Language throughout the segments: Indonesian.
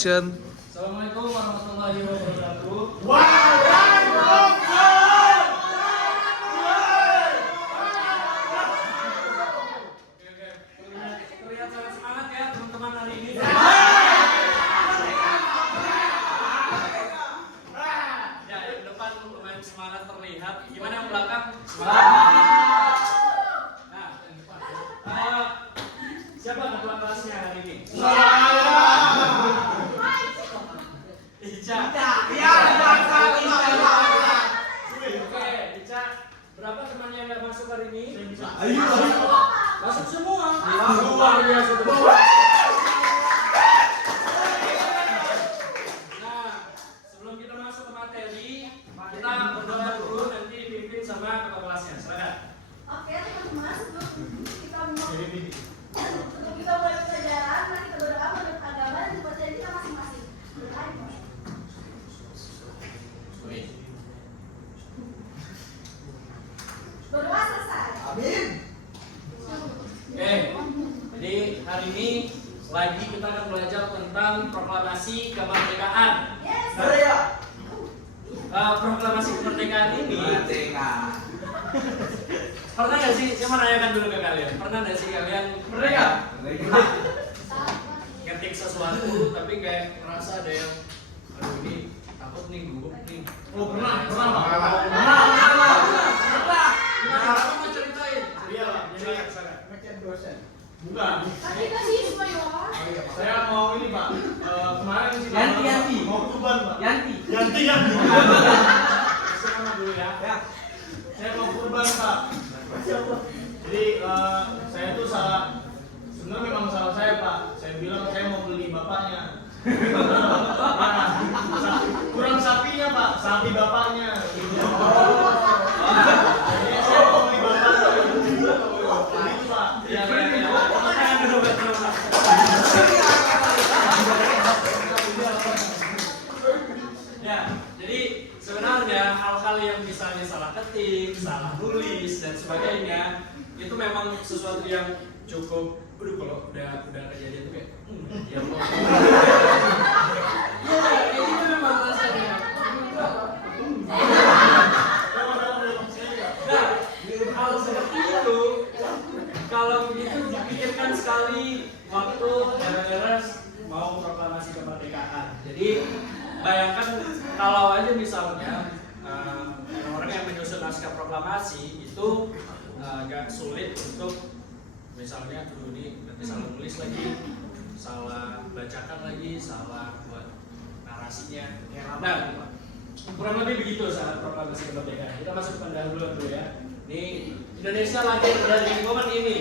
Assalamualaikum warahmatullahi wabarakatuh. Terlihat sangat semangat ya teman-teman hari ini. Ya, yang depan lumayan semangat terlihat. Gimana yang belakang? Semangat. Nah, siapa ketua kelasnya hari ini? Ica. Oke, Ica. Berapa temannya yang nggak masuk hari ini? Ayo. Masuk semua. Luar biasa teman. Nah, sebelum kita masuk ke materi, kita berdoa dulu nanti dipimpin sama ketua kelasnya. Silakan. Oke teman-teman, sebelum kita mulai pelajaran, mari kita berdoa menurut agama dan kepercayaan kita masing-masing. Berdoa selesai. Amin. Oke, jadi hari ini lagi kita akan belajar tentang proklamasi kemerdekaan. Yes. Merdeka. Proklamasi kemerdekaan ini Merdeka. pernah nggak sih? Saya mau nanyakan dulu ke kalian. Pernah nggak sih kalian Merdeka. ngetik sesuatu tapi kayak merasa ada yang aduh ini takut nih gugup nih. Oh pernah Pak. Nah, aku mau ceritain. Iya lah, silakan silakan. Macam dosen. Bukan. Tapi kita sih semua ya. Saya mau ini Pak. Kemarin sih Yanti. mau kurban Pak. Yanti. Saya nama dulu ya. Saya mau kurban Pak. Jadi saya tuh salah. Sebenarnya memang salah saya Pak. Saya bilang saya mau beli bapaknya. Kurang sapinya Pak, sapi bapaknya. Jadi saya mau beli bapaknya. Gitu Pak. Iya, iya. Tangan dulu, betul. Ya, jadi sebenarnya hal-hal yang misalnya salah ketik, salah nulis dan sebagainya itu memang sesuatu yang cukup, kalau udah kejadian tuh kayak, ya Allah. Iya, itu memang rasanya. Nah, hal seperti itu kalau begitu dipikirkan sekali waktu gara-gara mau proklamasi kemerdekaan. Jadi bayangkan kalau aja misalnya orang-orang yang menyusun naskah proklamasi itu agak sulit untuk misalnya dulu ini nanti salah tulis lagi, salah bacakan lagi, salah buat narasinya. Nah, kurang lebih begitu saat proklamasi kemerdekaan. Kita masuk ke pendahuluan dulu ya. Ini Indonesia lahir dari momen ini.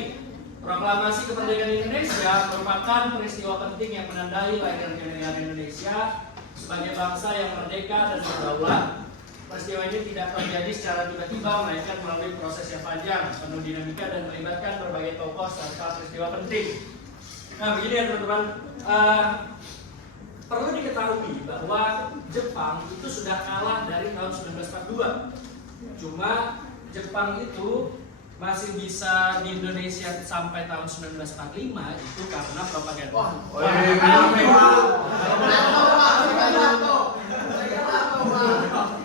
Proklamasi kemerdekaan Indonesia merupakan peristiwa penting yang menandai lahirnya negara Indonesia sebagai bangsa yang merdeka dan berdaulat. Peristiwa ini tidak terjadi secara tiba-tiba, melainkan melalui proses yang panjang, penuh dinamika dan melibatkan berbagai tokoh serta peristiwa penting. Nah, begini ya teman-teman. Perlu diketahui bahwa Jepang itu sudah kalah dari tahun 1942. Cuma Jepang itu masih bisa di Indonesia sampai tahun 1945 itu karena propaganda.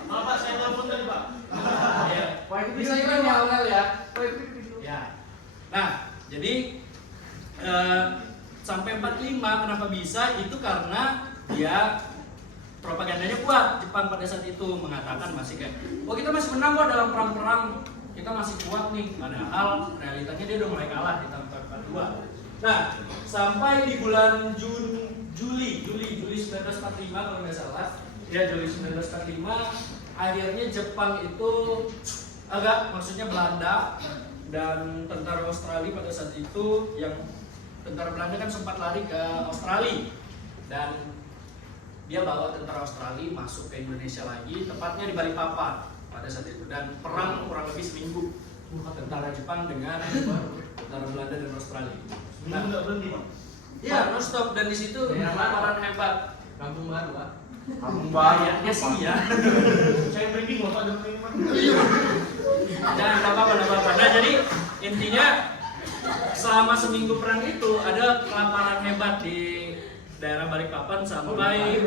Bapak saya telepon tadi Pak. Ya, bisa juga ya ya. Ya. Nah, jadi sampai 45 kenapa bisa? Itu karena dia propagandanya kuat. Jepang pada saat itu mengatakan masih kayak, oh kita masih menang kok dalam perang-perang, kita masih kuat nih. Padahal realitanya dia udah mulai kalah di tahun 42. Nah, sampai di bulan Juli 1945 kalau nggak salah, ya Juli 1945, akhirnya Jepang itu maksudnya Belanda dan tentara Australia pada saat itu, yang tentara Belanda kan sempat lari ke Australia dan dia bawa tentara Australia masuk ke Indonesia lagi, tepatnya di Balikpapan pada saat itu, dan perang kurang lebih seminggu tentara Jepang dengan tentara Belanda dan Australia. Nah, Nggak berhenti Pak. ya non stop, dan di situ peperangan hebat. Kampung Baru, Pak. Kampung Kayaknya sih ya. Saya breaking Bapak ada breaking Pak. Jangan apa-apa. Nah, jadi intinya selama seminggu perang itu ada kelaparan hebat daerah Balikpapan sampai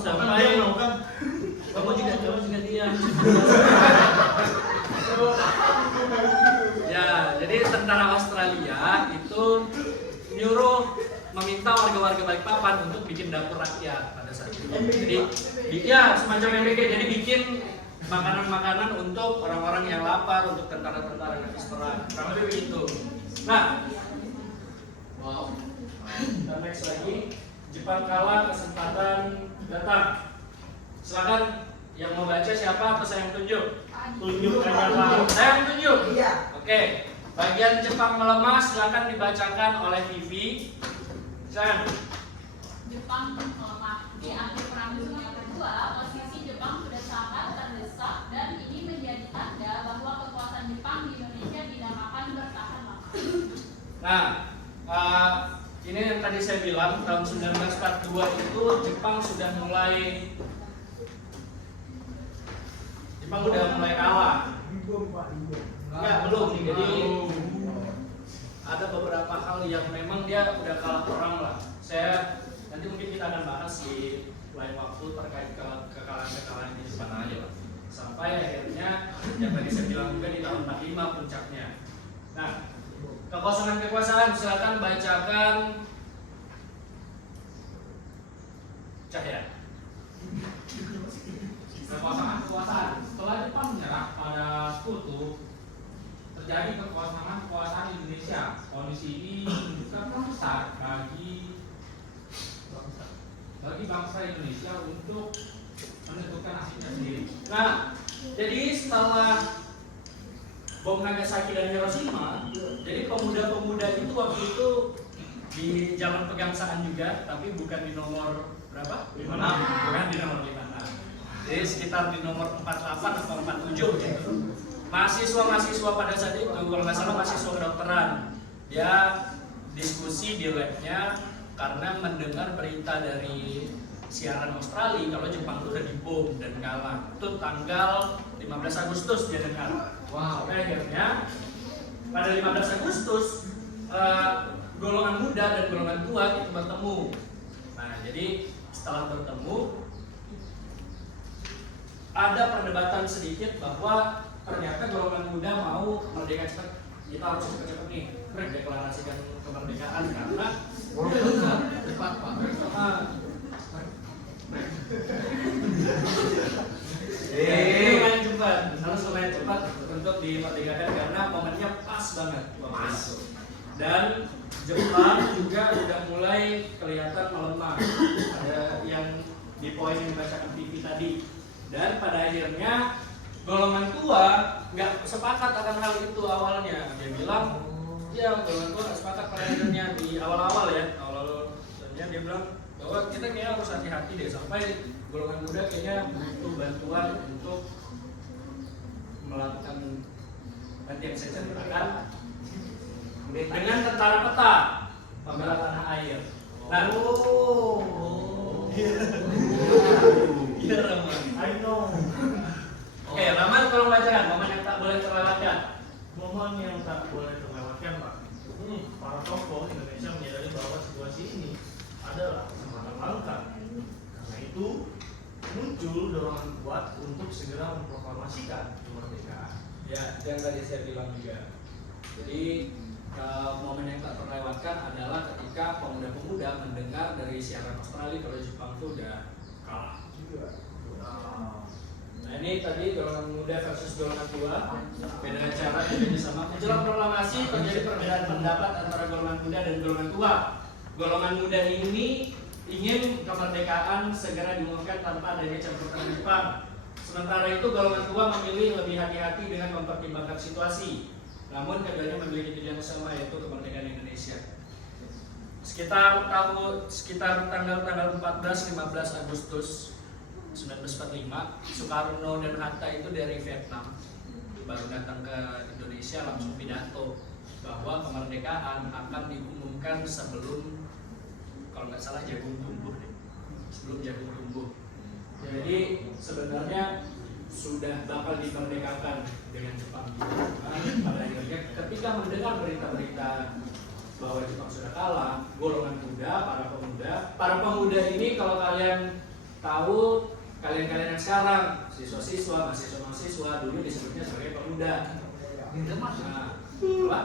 sampai kamu juga diam. Ya, jadi tentara Australia itu nyuruh meminta warga-warga Balikpapan untuk bikin dapur rakyat pada saat itu. Jadi, ya semacam MBK. Jadi bikin makanan-makanan untuk orang-orang yang lapar, untuk tentara-tentara yang habis perang. Kurang lebih begitu. Nah, kita next lagi. Jepang kalah, kesempatan datang. Silakan yang mau baca siapa atau saya yang tunjuk? Tunjuk aja Pak. Saya yang tunjuk. Iya. Oke. Bagian Jepang melemah silakan dibacakan oleh Vivi. Silakan. Jepang melemah. Di akhir Perang Dunia Kedua, posisi Jepang sudah sangat terdesak dan ini menjadi tanda bahwa kekuasaan Jepang di Indonesia dinamakan bertahan lama. Nah, ini yang tadi saya bilang tahun 1942 itu Jepang sudah mulai kalah. Enggak, belum. Jadi ada beberapa hal yang memang dia udah kalah perang lah. Saya nanti mungkin kita akan bahas di lain waktu terkait kekalahan-kekalahan di Jepang aja lah. Sampai akhirnya yang tadi saya bilang juga di tahun 45 puncaknya. Nah, kekosongan kekuasaan silakan bacakan Cahya. Kekuasaan setelah Jepang menyerah pada Sekutu, terjadi kekuasaan Indonesia. Kondisi ini menunjukkan peluang besar bagi bangsa Indonesia untuk menentukan nasibnya sendiri. Nah, jadi setelah bom Nagasaki dan Hiroshima, jadi pemuda-pemuda itu waktu itu di Jalan Pegangsaan juga, tapi bukan di nomor berapa? 56. Bukan di nomor 56. Jadi sekitar di nomor 48 atau 47 gitu. Mahasiswa-mahasiswa pada saat itu, kalau nggak salah mahasiswa kedokteran, dia diskusi di labnya karena mendengar berita dari siaran Australia kalau Jepang itu udah dibom dan kalah. Itu tanggal 15 Agustus dia dengar. Wow. Sampai akhirnya pada 15 Agustus golongan muda dan golongan tua itu bertemu. Nah, jadi setelah bertemu ada perdebatan sedikit bahwa ternyata golongan muda mau merdeka cepat. Kita harus cepat-cepat nih mendeklarasikan kemerdekaan karena Cepat Pak. Lumayan cepat, harus lumayan cepat untuk dimerdekakan karena momennya pas banget. Dan Jepang juga udah mulai kelihatan melemah. Ada yang di poin yang dibacakan TV tadi. Dan pada akhirnya golongan tua nggak sepakat akan hal itu awalnya. Dia bilang, ya golongan tua nggak sepakat pada akhirnya di awal-awal ya. Awal-awalnya dia bilang bahwa kita kayaknya harus hati-hati deh sampai golongan muda kayaknya butuh bantuan untuk melakukan nanti yang saya ceritakan dengan tentara peta pembela tanah air. Nah, iya Rahman. I know. Oke, Rahman tolong bacakan momen yang tak boleh terlewatkan. Momen yang tak boleh terlewatkan Pak. Para tokoh Indonesia menyadari bahwa situasi ini adalah kesempatan langka. Karena itu muncul dorongan kuat untuk segera memproklamasikan kemerdekaan. Ya, yang tadi saya bilang juga. Jadi momen yang tak terlewatkan adalah ketika pemuda-pemuda mendengar dari siaran Australia kalau Jepang itu udah kalah. Nah ini tadi golongan muda versus golongan tua, beda cara beda sama. Menjelang proklamasi terjadi perbedaan pendapat antara golongan muda dan golongan tua. Golongan muda ini ingin kemerdekaan segera diumumkan tanpa adanya campur tangan Jepang. Sementara itu golongan tua memilih lebih hati-hati dengan mempertimbangkan situasi. Namun keduanya memiliki tujuan yang sama, yaitu kemerdekaan Indonesia. Sekitar tanggal 14-15 Agustus 1945, Soekarno dan Hatta itu dari Vietnam baru datang ke Indonesia langsung pidato bahwa kemerdekaan akan diumumkan sebelum, kalau nggak salah, jagung tumbuh deh. Sebelum jagung tumbuh. Jadi sebenarnya sudah bakal dimerdekakan dengan Jepang. Pada akhirnya ketika mendengar berita-berita bahwa Jepang sudah kalah, golongan muda, para pemuda ini kalau kalian tahu, kalian yang sekarang siswa-siswa, mahasiswa dulu disebutnya sebagai pemuda. Nah, apa?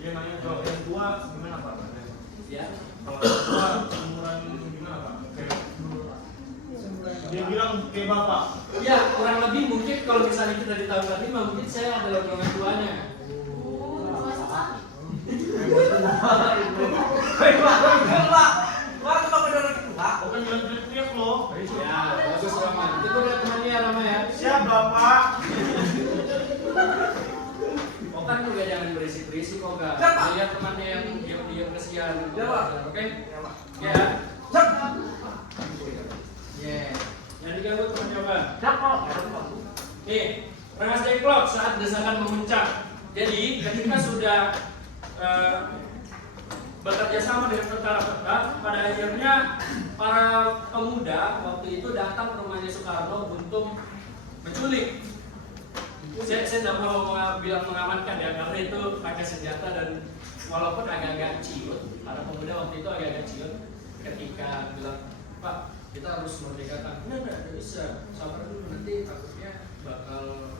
Dia nanya kalau yang tua gimana Pak? Ya, Kalau yang tua umuran gimana Pak? Dia bilang kayak bapak. ya kurang lebih mungkin kalau misalnya kita di tahun ke-5 mungkin saya adalah golongan tuanya. Bukan jangan teriak loh. Ya, bagus Rama. Itu udah temannya Rama ya. Siap bapak. Oh kan juga jangan berisik-berisik kok gak. Lihat temannya yang diam-diam kesian. Oke? Ya. Yang diganggu teman coba. Nih, Rengas Dengklok saat desakan memuncak. Jadi ketika sudah bekerja sama dengan tentara-tentara, pada akhirnya para pemuda waktu itu datang ke rumahnya Soekarno untuk menculik. Saya tidak mau bilang mengamankan ya, karena itu pakai senjata dan walaupun agak-agak ciut, para pemuda waktu itu agak-agak ciut ketika bilang, Pak, kita harus merdekakan. Enggak bisa, sabar dulu, nanti takutnya bakal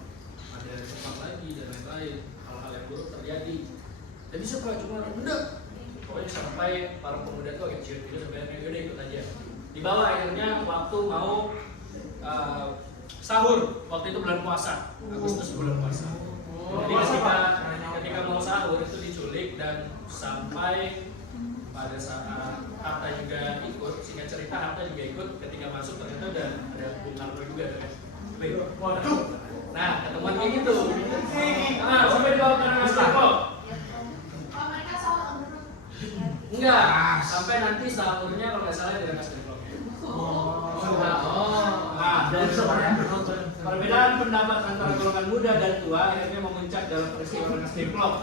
ada Jepang lagi dan lain-lain, hal-hal yang buruk terjadi. Jadi siapa cuma enggak. Pokoknya sampai para pemuda itu agak ciut gitu, sampai akhirnya udah ikut aja. Di bawah akhirnya waktu mau sahur, waktu itu bulan puasa, Agustus bulan puasa. Jadi ketika mau sahur itu diculik dan sampai pada saat Hatta juga ikut, singkat cerita Hatta juga ikut, ketika masuk ternyata ada Bung Karno juga kan. Waduh. Nah, ketemuan kayak gitu. Nah, sampai dibawa ke Rengas Dengklok. Enggak, sampai nanti sahurnya kalau nggak salah di Rengas Dengklok. Perbedaan pendapat antara golongan muda dan tua akhirnya memuncak dalam peristiwa Rengas Dengklok.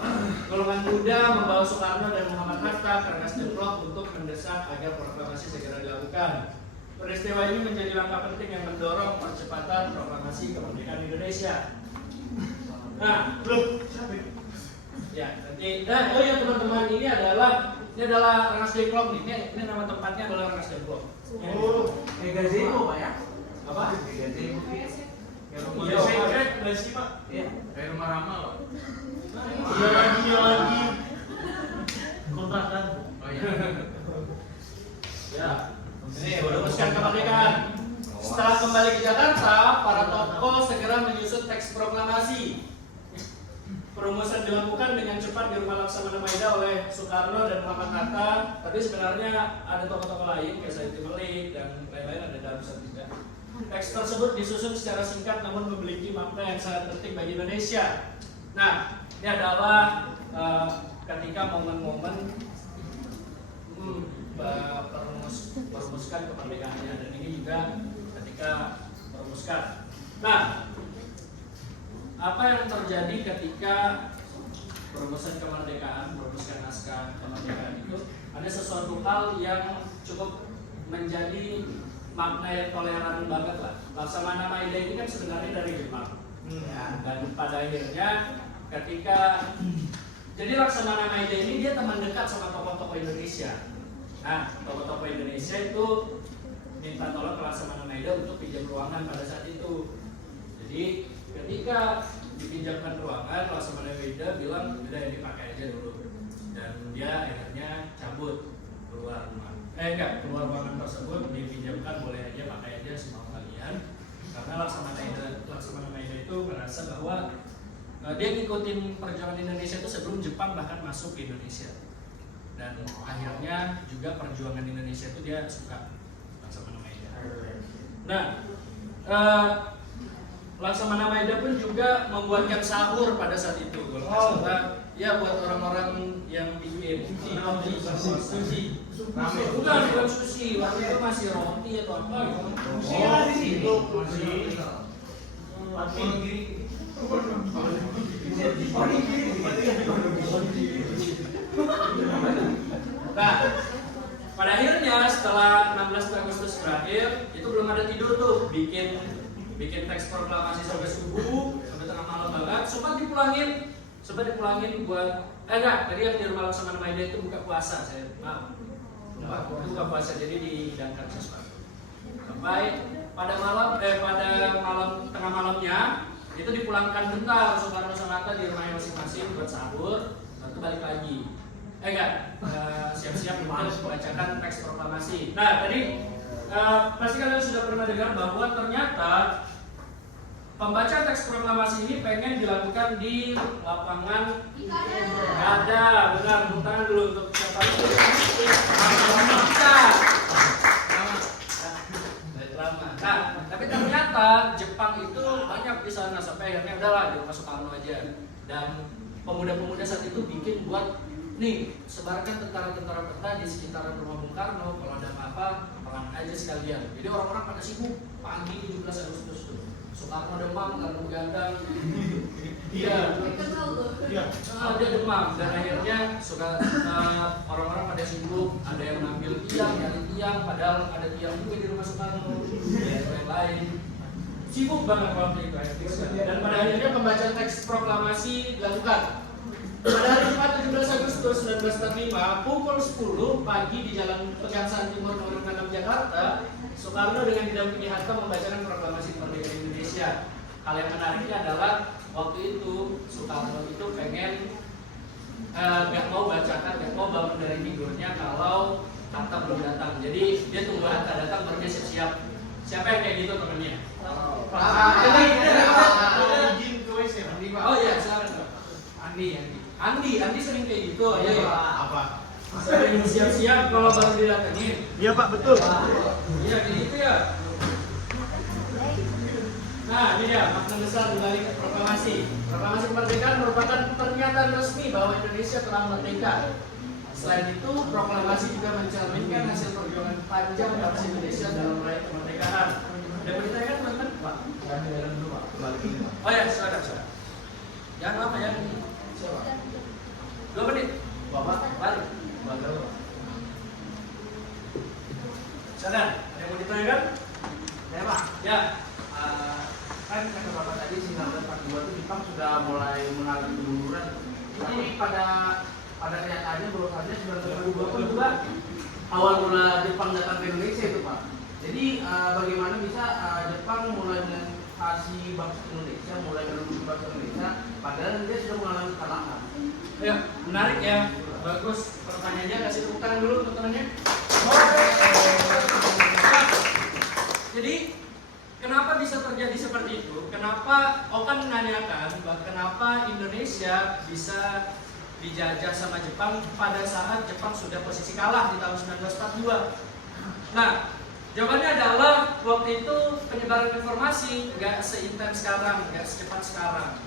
Golongan muda membawa Soekarno dan Muhammad Hatta ke Rengas Dengklok untuk mendesak agar proklamasi segera dilakukan. Peristiwa ini menjadi langkah penting yang mendorong percepatan proklamasi kemerdekaan Indonesia. Nah, ya, nanti, oh ya teman-teman, ini adalah Rengas Dengklok nih. Ini nama tempatnya adalah Rengas Dengklok. Gazebo Pak ya? Apa? Gazebo. Iya, saya nggak sih Pak? Iya, kayak rumah Rama loh. Iya lagi. Kontrakan. Oh iya. Ya, ini merumuskan kemerdekaan. Setelah kembali ke Jakarta, para tokoh segera menyusun teks proklamasi. Perumusan dilakukan dengan cepat di rumah Laksamana Maida oleh Soekarno dan Muhammad Hatta. Tapi sebenarnya ada tokoh-tokoh lain kayak Said Timalik dan lain-lain, ada Darussan juga. Teks tersebut disusun secara singkat namun memiliki makna yang sangat penting bagi Indonesia. Nah, ini adalah ketika momen-momen merumuskan kemerdekaannya, dan ini juga ketika merumuskan. Nah, apa yang terjadi ketika perumusan kemerdekaan, merumuskan naskah kemerdekaan itu, ada sesuatu hal yang cukup menjadi makna yang toleran banget lah. Laksamana Maida ini kan sebenarnya dari Jepang, dan pada akhirnya ketika jadi Laksamana Maida ini dia teman dekat sama tokoh-tokoh Indonesia. Nah, tokoh-tokoh Indonesia itu minta tolong ke Laksamana Maida untuk pinjam ruangan pada saat itu. Jadi ketika dipinjamkan ruangan, Laksamana Maida bilang udah dipakai aja dulu, dan dia akhirnya cabut keluar rumah. Keluar ruangan tersebut dipinjamkan, boleh aja pakai aja semau kalian, karena Laksamana Maida itu merasa bahwa dia ngikutin perjuangan Indonesia itu sebelum Jepang bahkan masuk ke Indonesia, dan akhirnya juga perjuangan Indonesia itu dia suka Laksamana Maida. Nah, Laksamana Maida pun juga membuatkan sahur pada saat itu. Kalau nggak salah, ya buat orang-orang yang bikin sushi. Bukan sushi, waktu itu masih roti atau apa gitu. Sushi di situ. Nah, pada akhirnya setelah 16 Agustus berakhir, itu belum ada tidur tuh, bikin teks proklamasi sampai subuh, sampai tengah malam banget, sempat dipulangin Coba dipulangin buat enggak, tadi yang di rumah Laksamana Maida itu buka puasa, saya maaf. Itu buka puasa, jadi dihidangkan sesuatu. Sampai pada malam tengah malamnya itu dipulangkan bentar Soekarno sama Hatta di rumahnya masing-masing buat sahur, lalu balik lagi. Siap-siap untuk membacakan teks proklamasi. Nah tadi pasti kalian sudah pernah dengar bahwa ternyata pembacaan teks proklamasi ini pengen dilakukan di lapangan Gada. Benar, tepuk tangan dulu untuk siapa itu. Nah, tapi ternyata Jepang itu banyak di sana sampai akhirnya udahlah di rumah Soekarno aja. Dan pemuda-pemuda saat itu bikin buat nih sebarkan tentara-tentara peta di sekitaran rumah Bung Karno, kalau ada apa-apa perang aja sekalian. Jadi orang-orang pada sibuk pagi 17 Agustus tuh. Soekarno demam karena begadang. Iya. Dia demam dan akhirnya orang-orang pada sibuk, ada yang ngambil tiang, nyari tiang, padahal ada tiang juga di rumah Soekarno. Yang lain sibuk banget waktu itu. Dan pada akhirnya pembacaan teks proklamasi dilakukan. Pada hari Jumat 17 Agustus 1945 pukul 10 pagi di Jalan Pegangsaan Timur nomor 6 Jakarta, Soekarno dengan didampingi Hatta membacakan proklamasi kemerdekaan Indonesia. Hal yang menariknya adalah waktu itu Soekarno itu pengen gak mau bangun dari tidurnya kalau Hatta belum datang. Jadi dia tunggu Hatta datang baru dia siap-siap. Siapa yang kayak gitu temennya? Oh iya, silakan. Andi sering kayak gitu. Iya. Apa? Sering siap-siap kalau baru didatengin. Iya Pak, betul. Iya kayak gitu ya. Nah, ini dia makna besar dibalik proklamasi. Proklamasi kemerdekaan merupakan pernyataan resmi bahwa Indonesia telah merdeka. Selain itu, proklamasi juga mencerminkan hasil perjuangan panjang bangsa Indonesia dalam meraih kemerdekaan. Ada yang ditanyakan teman-teman? Pak. Oh ya, silakan. Jangan lama ya. 2 menit. Bapak, balik. Silakan. Ada yang mau ditanyakan? Ya Pak. Ya. Kan kata Bapak tadi 1942 itu Jepang sudah mulai mengalami kemunduran. Ini pada kenyataannya baru saja 1942 itu juga awal mula Jepang datang ke Indonesia itu Pak. Jadi bagaimana bisa Jepang mulai menginvasi bangsa Indonesia, mulai menuduh bangsa Indonesia, padahal dia sudah mengalami kekalahan. Ya, menarik ya. Bagus pertanyaannya, kasih tepuk tangan dulu untuk temannya. Jadi kenapa bisa terjadi seperti itu? Kenapa Okan menanyakan kenapa Indonesia bisa dijajah sama Jepang pada saat Jepang sudah posisi kalah di tahun 1942? Nah, jawabannya adalah waktu itu penyebaran informasi nggak seintens sekarang, nggak secepat sekarang.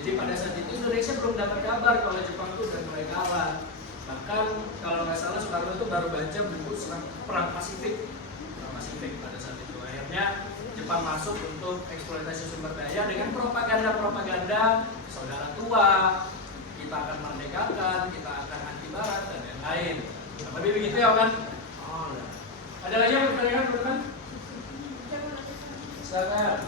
Jadi pada saat itu Indonesia belum dapat kabar kalau Jepang itu udah mulai kalah. Bahkan kalau nggak salah Soekarno itu baru baca buku Perang Pasifik pada saat itu. Akhirnya Jepang masuk untuk eksploitasi sumber daya dengan propaganda saudara tua, kita akan merdekakan, kita akan anti barat dan lain-lain. Lebih begitu ya kan? Ada lagi yang bertanya teman-teman? Silakan.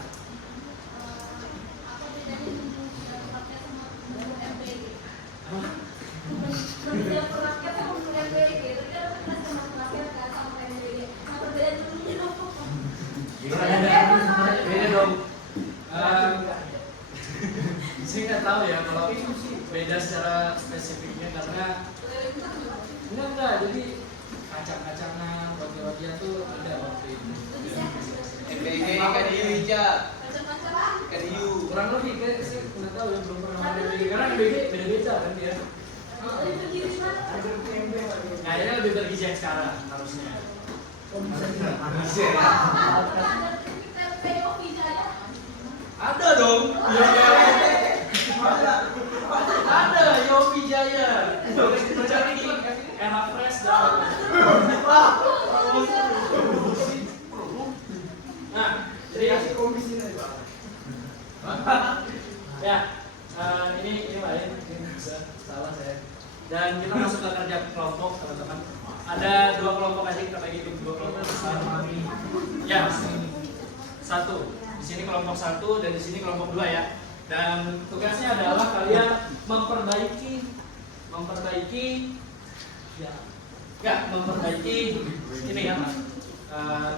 Kemudian rakyat sama kemudian BG, itu kan kita sama rakyat kan sama BG. Nah perbedaan dulunya dong. Beda dong. Saya nggak tahu ya kalau itu sih beda secara spesifiknya karena enggak. Jadi kacang-kacangan, roti-rotian tuh ada waktu itu. Macam-macam. Kurang lebih kayak saya nggak tahu ya belum pernah makan BG karena BG beda-beda kan dia. Kayaknya lebih bergizi yang sekarang harusnya. Ada dong. Ada Yopi Jaya. Mencari di era fresh dan. Nah, jadi ya, ini lain, ini bisa salah saya. Dan kita masuk ke kerja kelompok teman-teman. Ada 2 kelompok aja kita bagi ke 2 kelompok. Ya, 1. Di sini kelompok 1 dan di sini kelompok 2 ya. Dan tugasnya adalah kalian memperbaiki ini ya,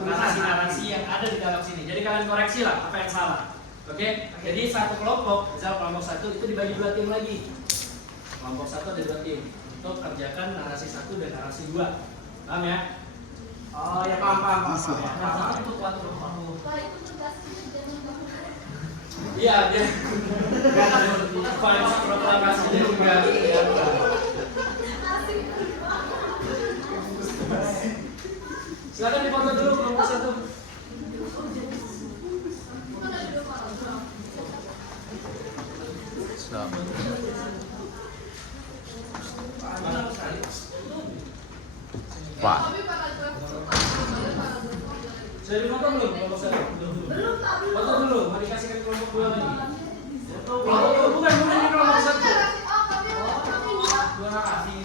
narasi-narasi yang ada di dalam sini. Jadi kalian koreksi lah apa yang salah. Oke? Jadi satu kelompok, misal kelompok 1 itu dibagi 2 tim lagi. Kelompok 1 ada 2 tim untuk kerjakan narasi 1 dan narasi 2. Paham ya? Oh ya, paham. Itu waktu Kalau itu tugasnya jangan bangun. iya, dia file proklamasinya juga. Silakan dipoto dulu kelompok 1. Pak. Sudah dipoto belum kelompok 1? Belum tapi Foto dulu, mau dikasihkan kelompok 2 lagi. Kelompok bukan ini kelompok 1. Dua narasi.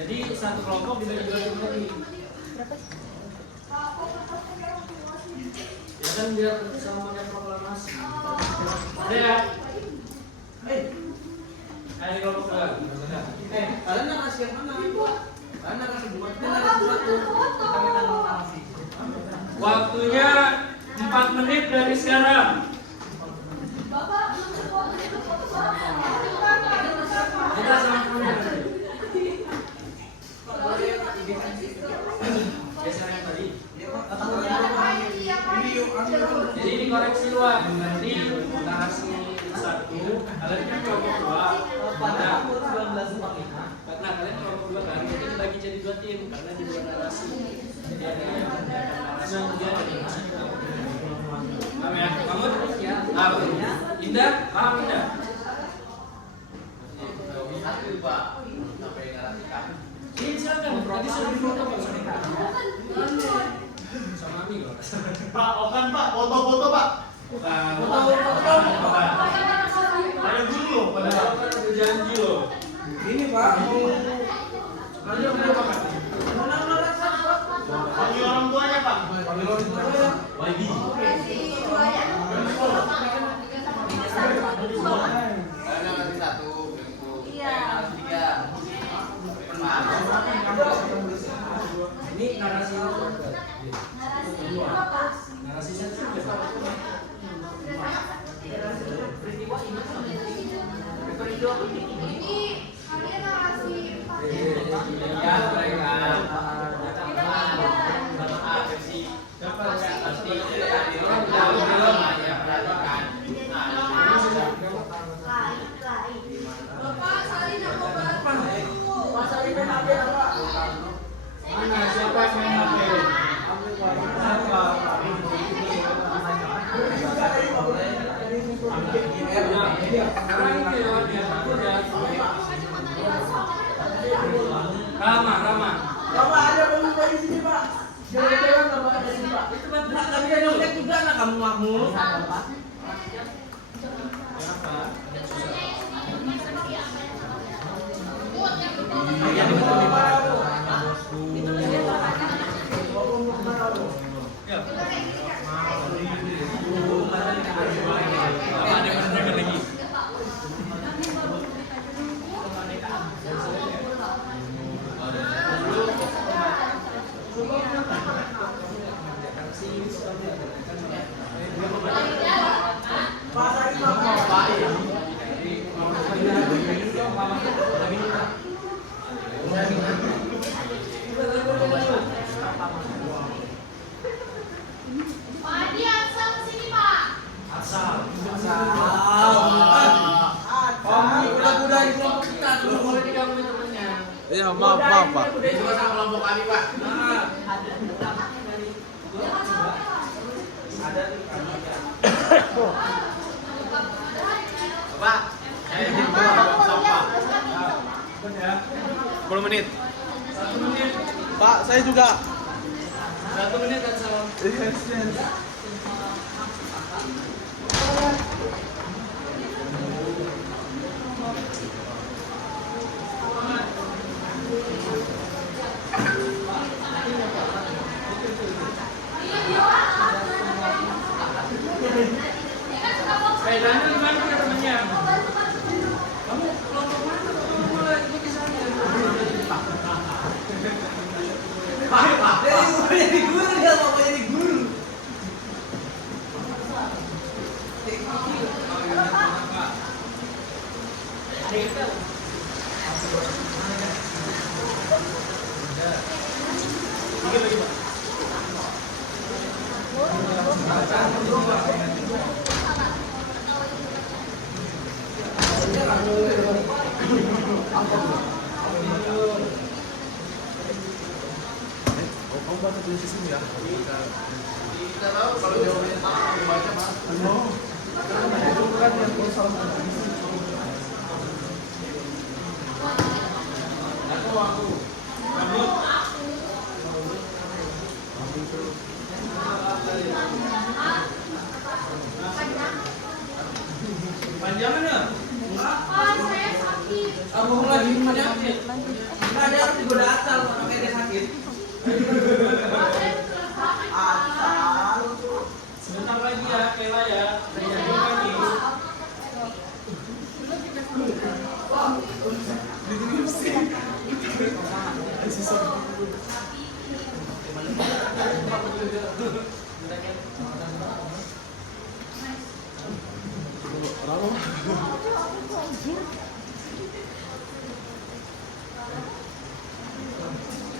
Jadi satu kelompok dibagi 2 tim lagi. Ya kan biar sama pakai proklamasi. Ada ya? Ayo di kelompok 2. Kalian narasi yang mana? Kalian narasi buat tuh. Kita minta narasi. Waktunya 4 menit dari sekarang. Kita sama-sama nanti. Geser yang tadi. Jadi ini koreksi luar. Nanti narasi 1 kalian kan kelompok 2 pada 1945. Nah kalian kelompok 2 kan jadi dibagi jadi 2 tim karena di 2 narasi. Jadi ada yang narasi yang dia ada yang narasi. Paham ya? Mahmud? Paham? Indah? Paham Indah? Ini silakan. Tadi sudah difoto Pak sama Ami loh. Pak, Okan Pak, foto-foto Pak. Ada dulu loh, Padahal kan udah janji loh. Ini Pak, mau Kalian udah apa kan? panggil orang tuanya Pak. panggil orang tuanya. YB. Ini narasi narasi satu. Mana siapa yang main HP? Rama. Bapak ada pemuda di sini Pak. Jalan-jalan Bapak ada sini Pak. Itu Pak, tapi ada lihat juga anak kamu Mahmud. Iya, maaf Pak. Dia juga sama kelompok kami Pak. Pak, saya ingin bawa sampah. 10 menit. 1 menit. Pak, saya juga. 1 menit kan salam. Iya, jadi guru dia mau jadi guru. Kamu baca tulis di sini ya. Kita tahu kalau jawabannya salah baca Mas. Itu kan yang kalau salah. Panjangan ya? Pak, saya sakit. Kamu lagi penyakit. Enggak ada arti gue udah asal makanya dia sakit. Pak, saya betul sakit. Asal. Sebentar lagi ya, Kela ya. Saya jadikan nih.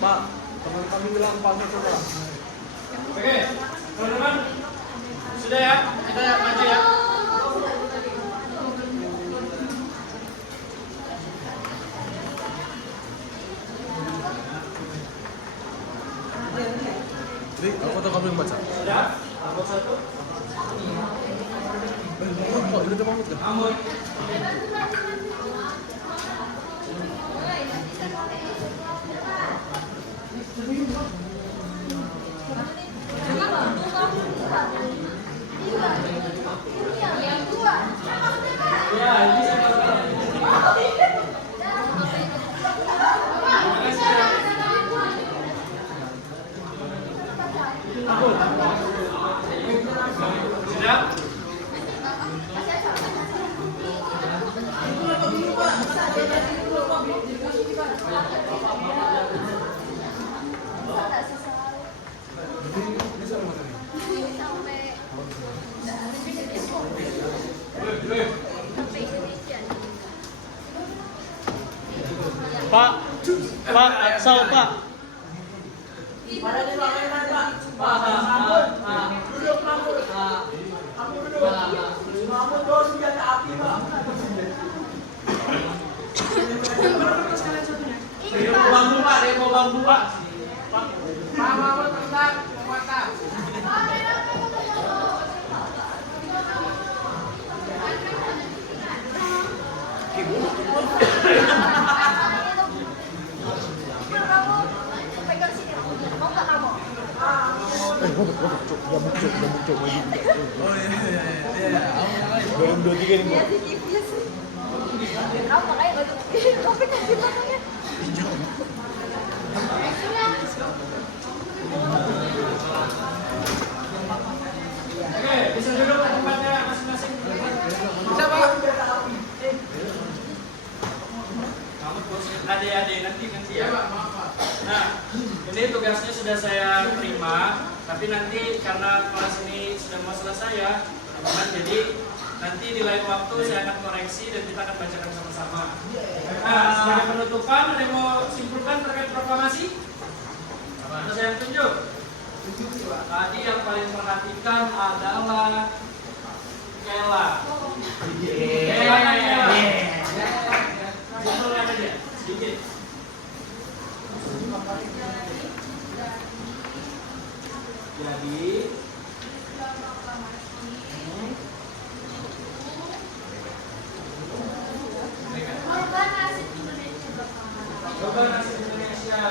Pak, teman kami bilang pamit coba. Oke, teman-teman. Sudah ya? Kita maju ya. Jadi, aku tahu kamu yang baca. Sudah? Tambah satu. Kok ini tuh pamit kan? Ambon. Ya, ini saya tahu. Sudah? Pak, Pak, Sal, Pak. Pada di bawah ini, Pak. Pak, duduk kamu. Kamu duduk. Kamu bawa senjata api, Pak. Dia mau bambu, Pak. Dia mau bambu, Pak. Pak, mau tendang, mau patah. Oh iya. Belum 2 3 nih. Oke, bisa duduk ke tempatnya masing-masing. Bisa, Pak. Adik-adik nanti ya. Pak, maaf, Pak. Nah, ini tugasnya sudah saya terima, tapi nanti karena kelas ini sudah mau selesai ya, teman-teman. Jadi nanti di lain waktu saya akan koreksi dan kita akan bacakan sama-sama. Nah, sebagai penutupan, ada yang mau simpulkan terkait proklamasi? Atau saya yang tunjuk? Tadi yang paling perhatikan adalah Kela. Kela kan Kela? Simpulkan aja, sedikit. Jadi coba nasib Indonesia.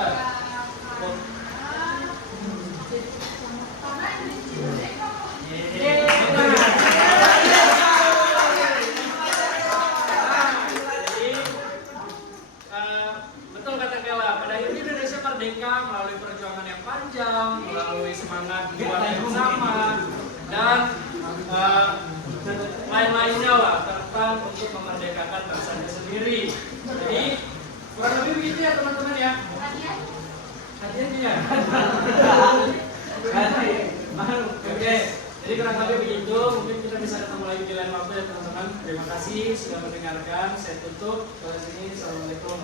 Betul kata Kela, pada akhirnya Indonesia merdeka melalui perjuangan yang panjang, melalui semangat juang yang sama, dan lain-lainnya lah tentang untuk memerdekakan bangsanya sendiri. Jadi kurang lebih begitu ya teman-teman ya. Hadiahnya ya. Oke, jadi kurang lebih begitu. Mungkin kita bisa ketemu lagi di lain waktu ya teman-teman. Terima kasih sudah mendengarkan. Saya tutup. Dari sini, assalamualaikum.